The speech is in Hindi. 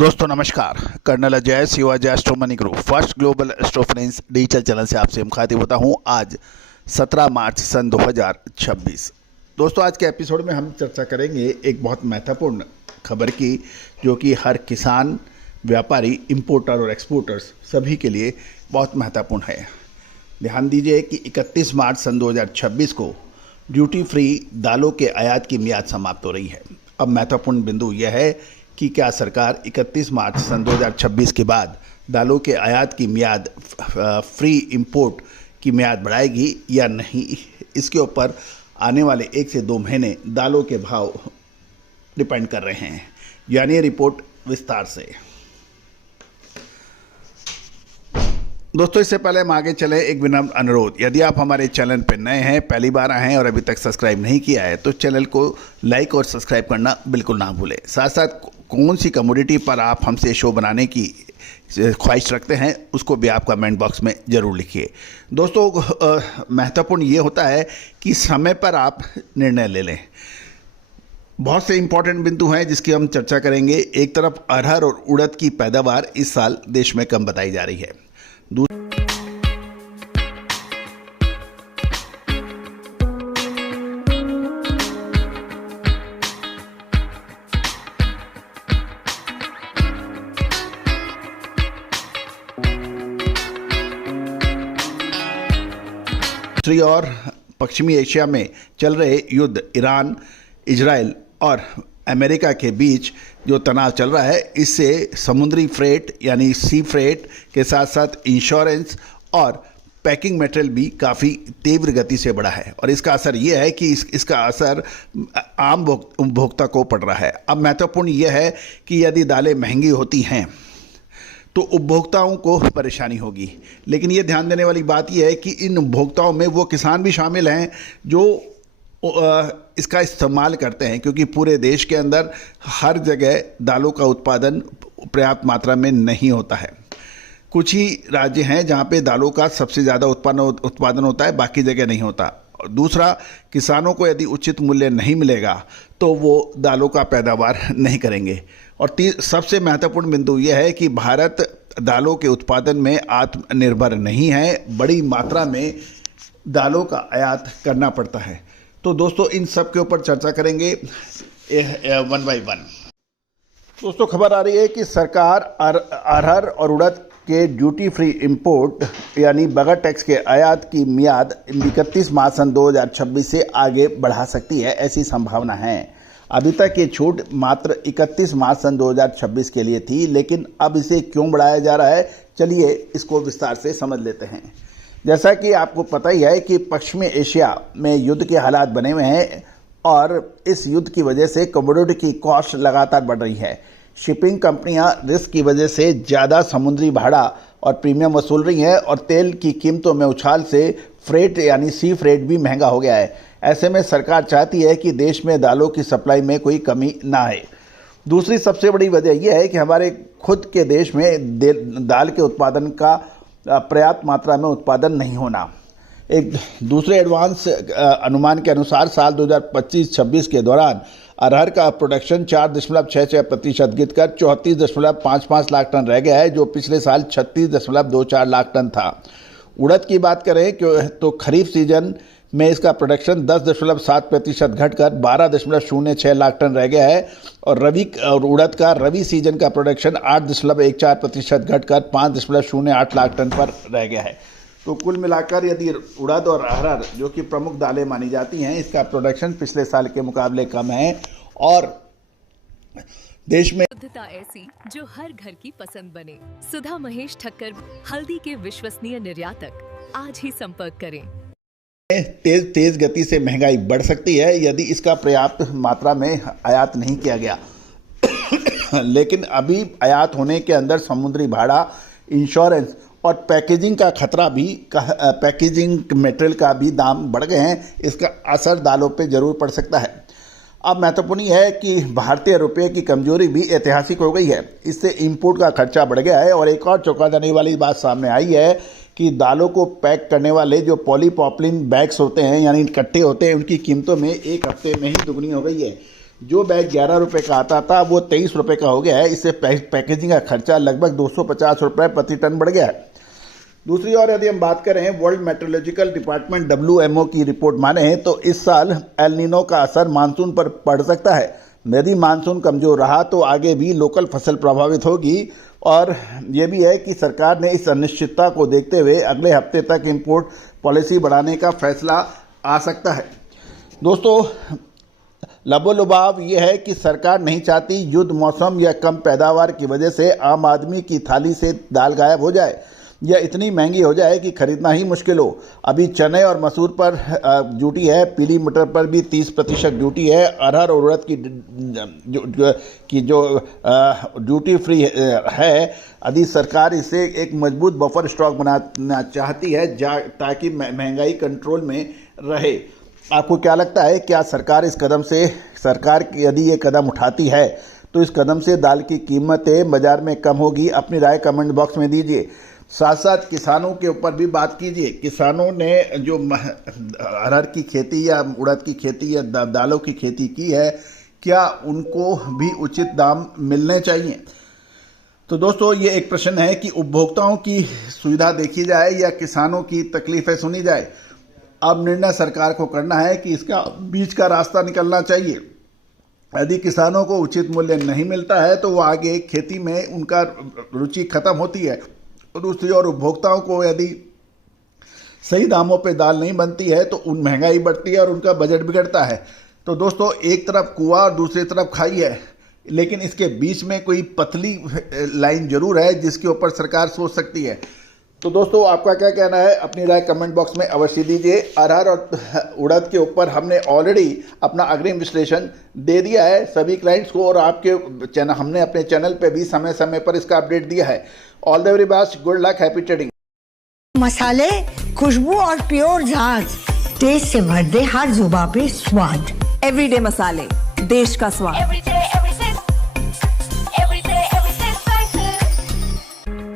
दोस्तों नमस्कार। Colonel Ajay Shivaji astro money group first global astro finance digital channel से आपसे मुखातिब होता हूं। आज 17 मार्च सन 2026। दोस्तों आज के एपिसोड में हम चर्चा करेंगे एक बहुत महत्वपूर्ण खबर की, जो कि हर किसान, व्यापारी, इंपोर्टर और एक्सपोर्टर्स सभी के लिए बहुत महत्वपूर्ण है। ध्यान दीजिए कि 31 मार्च सन 2026 को ड्यूटी फ्री दालों के आयात की मियाद समाप्त हो रही है। अब महत्वपूर्ण बिंदु यह है कि क्या सरकार 31 मार्च सन 2026 के बाद दालों के आयात की मियाद फ्री इंपोर्ट की मियाद बढ़ाएगी या नहीं। इसके ऊपर आने वाले 1 से 2 महीने दालों के भाव डिपेंड कर रहे हैं। जानिए रिपोर्ट विस्तार से। दोस्तों इससे पहले हम आगे चले, एक विनम्र अनुरोध, यदि आप हमारे चैनल पर नए हैं, पहली बार आए हैं और अभी तक सब्सक्राइब नहीं किया है तो चैनल को लाइक और सब्सक्राइब करना बिल्कुल ना भूलें। साथ साथ कौन सी कमोडिटी पर आप हमसे शो बनाने की ख्वाहिश रखते हैं उसको भी आप कमेंट बॉक्स में ज़रूर लिखिए। दोस्तों महत्वपूर्ण ये होता है कि समय पर आप निर्णय ले लें। बहुत से इंपॉर्टेंट बिंदु हैं जिसकी हम चर्चा करेंगे। एक तरफ अरहर और उड़द की पैदावार इस साल देश में कम बताई जा रही है। दूसरी ओर पश्चिमी एशिया में चल रहे युद्ध, ईरान, इजराइल और अमेरिका के बीच जो तनाव चल रहा है, इससे समुद्री फ्रेट यानी सी फ्रेट के साथ साथ इंश्योरेंस और पैकिंग मटेरियल भी काफ़ी तीव्र गति से बढ़ा है और इसका असर ये है कि इसका असर आम उपभोक्ता को पड़ रहा है। अब महत्वपूर्ण यह है कि यदि दालें महंगी होती हैं तो उपभोक्ताओं को परेशानी होगी, लेकिन ये ध्यान देने वाली बात यह है कि इन उपभोक्ताओं में वो किसान भी शामिल हैं जो इसका इस्तेमाल करते हैं, क्योंकि पूरे देश के अंदर हर जगह दालों का उत्पादन पर्याप्त मात्रा में नहीं होता है। कुछ ही राज्य हैं जहाँ पे दालों का सबसे ज़्यादा उत्पादन होता है, बाकी जगह नहीं होता। दूसरा, किसानों को यदि उचित मूल्य नहीं मिलेगा तो वो दालों का पैदावार नहीं करेंगे। और सबसे महत्वपूर्ण बिंदु यह है कि भारत दालों के उत्पादन में आत्मनिर्भर नहीं है, बड़ी मात्रा में दालों का आयात करना पड़ता है। तो दोस्तों इन सब के ऊपर चर्चा करेंगे वन बाय वन। दोस्तों खबर आ रही है कि सरकार अरहर और उड़द के ड्यूटी फ्री इंपोर्ट यानी बगैर टैक्स के आयात की मियाद 31 मार्च सन 2026 से आगे बढ़ा सकती है, ऐसी संभावना है। अभी तक ये छूट मात्र 31 मार्च सन 2026 के लिए थी, लेकिन अब इसे क्यों बढ़ाया जा रहा है, चलिए इसको विस्तार से समझ लेते हैं। जैसा कि आपको पता ही है कि पश्चिमी एशिया में युद्ध के हालात बने हुए हैं और इस युद्ध की वजह से कमोडिटी की कॉस्ट लगातार बढ़ रही है। शिपिंग कंपनियां रिस्क की वजह से ज़्यादा समुद्री भाड़ा और प्रीमियम वसूल रही हैं और तेल की कीमतों में उछाल से फ्रेट यानी सी फ्रेट भी महंगा हो गया है। ऐसे में सरकार चाहती है कि देश में दालों की सप्लाई में कोई कमी ना आए। दूसरी सबसे बड़ी वजह यह है कि हमारे खुद के देश में दाल के उत्पादन का पर्याप्त मात्रा में उत्पादन नहीं होना। एक दूसरे एडवांस अनुमान के अनुसार साल 2025-26 के दौरान अरहर का प्रोडक्शन 4.66% गिरकर 34.55 लाख टन रह गया है, जो पिछले साल 36.24 लाख टन था। उड़द की बात करें तो खरीफ सीजन में इसका प्रोडक्शन 10.7% घटकर 12.06 लाख टन रह गया है और उड़द का रवि सीजन का प्रोडक्शन 8.14% घटकर 5.08 लाख टन पर रह गया है। तो कुल मिलाकर यदि उड़द और अरहर जो कि प्रमुख दालें मानी जाती हैं, इसका प्रोडक्शन पिछले साल के मुकाबले कम है और देश में शुद्धता ऐसी जो हर घर की पसंद बने। सुधा महेश ठक्कर, हल्दी के विश्वसनीय निर्यातक। आज ही संपर्क करें। तेज गति से महंगाई बढ़ सकती है यदि इसका पर्याप्त मात्रा में आयात नहीं किया गया। लेकिन अभी आयात होने के अंदर समुद्री भाड़ा, इंश्योरेंस और पैकेजिंग का खतरा भी, पैकेजिंग मटेरियल का भी दाम बढ़ गए हैं। इसका असर दालों पे जरूर पड़ सकता है। अब महत्वपूर्ण है कि भारतीय रुपये की कमजोरी भी ऐतिहासिक हो गई है। इससे इंपोर्ट का खर्चा बढ़ गया है और एक और चौंका देने वाली बात सामने आई है कि दालों को पैक करने वाले जो पॉलीप्रॉपिलीन बैग्स होते हैं यानी कट्टे होते हैं, उनकी कीमतों में एक हफ्ते में ही दुगनी हो गई है। जो बैग 11 रुपये का आता था वो 23 रुपये का हो गया है। इससे पैकेजिंग का खर्चा लगभग 250 रुपये प्रति टन बढ़ गया है। दूसरी ओर यदि हम बात करें वर्ल्ड मेट्रोलॉजिकल डिपार्टमेंट WMO की रिपोर्ट माने तो इस साल एल नीनो का असर मानसून पर पड़ सकता है। यदि मानसून कमजोर रहा तो आगे भी लोकल फसल प्रभावित होगी और ये भी है कि सरकार ने इस अनिश्चितता को देखते हुए अगले हफ्ते तक इंपोर्ट पॉलिसी बढ़ाने का फैसला आ सकता है। दोस्तों, लबोलुभाव ये है कि सरकार नहीं चाहती युद्ध मौसम या कम पैदावार की वजह से आम आदमी की थाली से दाल गायब हो जाए या इतनी महंगी हो जाए कि खरीदना ही मुश्किल हो। अभी चने और मसूर पर ड्यूटी है, पीली मटर पर भी 30% ड्यूटी है, अरहर और उड़द की जो ड्यूटी फ्री है। यदि सरकार इसे एक मजबूत बफर स्टॉक बनाना चाहती है ताकि महंगाई कंट्रोल में रहे। आपको क्या लगता है, क्या सरकार यदि ये कदम उठाती है तो इस कदम से दाल की कीमतें बाजार में कम होगी? अपनी राय कमेंट बॉक्स में दीजिए। साथ साथ किसानों के ऊपर भी बात कीजिए। किसानों ने जो अरहर की खेती या उड़द की खेती या दालों की खेती की है, क्या उनको भी उचित दाम मिलने चाहिए? तो दोस्तों, ये एक प्रश्न है कि उपभोक्ताओं की सुविधा देखी जाए या किसानों की तकलीफें सुनी जाए। अब निर्णय सरकार को करना है कि इसका बीच का रास्ता निकलना चाहिए। यदि किसानों को उचित मूल्य नहीं मिलता है तो वो आगे खेती में उनका रुचि खत्म होती है। और दूसरी ओर उपभोक्ताओं को यदि सही दामों पे दाल नहीं बनती है तो महंगाई बढ़ती है और उनका बजट बिगड़ता है। तो दोस्तों, एक तरफ कुआं और दूसरी तरफ खाई है, लेकिन इसके बीच में कोई पतली लाइन जरूर है जिसके ऊपर सरकार सोच सकती है। तो दोस्तों, आपका क्या कहना है? अपनी राय कमेंट बॉक्स में अवश्य दीजिए। अरहर और उड़द के ऊपर हमने ऑलरेडी अपना अग्रिम विश्लेषण दे दिया है सभी क्लाइंट्स को और आपके चैनल हमने अपने चैनल पे भी समय समय पर इसका अपडेट दिया है। All the very best, good luck, happy trading. मसाले, खुशबू और प्योर झाग, टेस्ट से भर दे हर जुबां पे स्वाद। एवरीडे मसाले, देश का स्वाद।